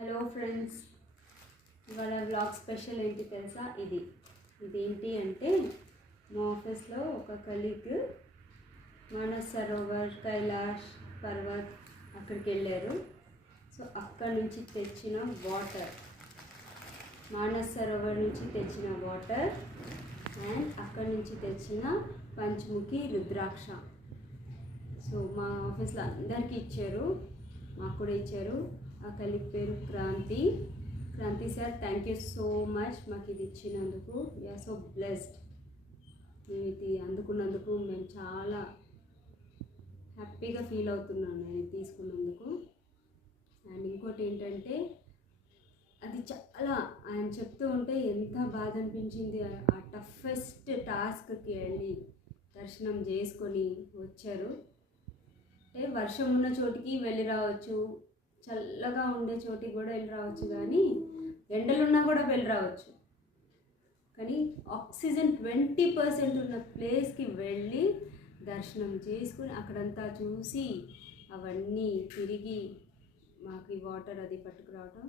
Hello friends, ఇవాళ vlog special ఏంటి తెలుసా? ఇదేంటి అంటే మా ఆఫీస్లో ఒక కలీగ్ మానస్ సరోవర్, కైలాష్ పర్వత్ అక్కడికి వెళ్ళారు. సో అక్కడ నుంచి తెచ్చిన వాటర్, మానస్ సరోవర్ నుంచి తెచ్చిన వాటర్ అండ్ అక్కడి నుంచి తెచ్చిన పంచముఖి రుద్రాక్ష. సో మా ఆఫీస్లో అందరికీ ఇచ్చారు, మాకు కూడా ఇచ్చారు. ఆ కలీగ్ పేరు Kranti sir, thank you so much మాకు ఇది ఇచ్చినందుకు. We are so blessed. మేము ఇది అందుకున్నందుకు మేము చాలా హ్యాపీగా ఫీల్ అవుతున్నాను నేను ఇది తీసుకున్నందుకు. అండ్ ఇంకోటి ఏంటంటే అది చాలా ఆయన చెప్తూ ఉంటే ఎంత బాధ అనిపించింది. ఆ టఫెస్ట్ టాస్క్కి వెళ్ళి దర్శనం చేసుకొని వచ్చారు. అంటే వర్షం ఉన్న చోటికి వెళ్ళి రావచ్చు, చల్లగా ఉండే చోటికి కూడా వెళ్ళి రావచ్చు, కానీ ఎండలున్నా కూడా వెళ్ళి రావచ్చు. కానీ ఆక్సిజన్ 20% ఉన్న ప్లేస్కి వెళ్ళి దర్శనం చేసుకుని అక్కడంతా చూసి అవన్నీ తిరిగి మాకు ఈ వాటర్ అది పట్టుకురావటం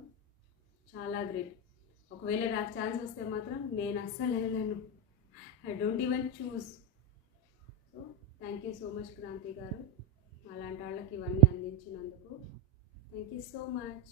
చాలా గ్రేట్. ఒకవేళ నాకు ఛాన్స్ వస్తే మాత్రం నేను అస్సలు వెళ్ళను, I don't even choose. So thank you so much Kranti garu, అలాంటి వాళ్ళకి ఇవన్నీ అందించినందుకు. Thank you so much.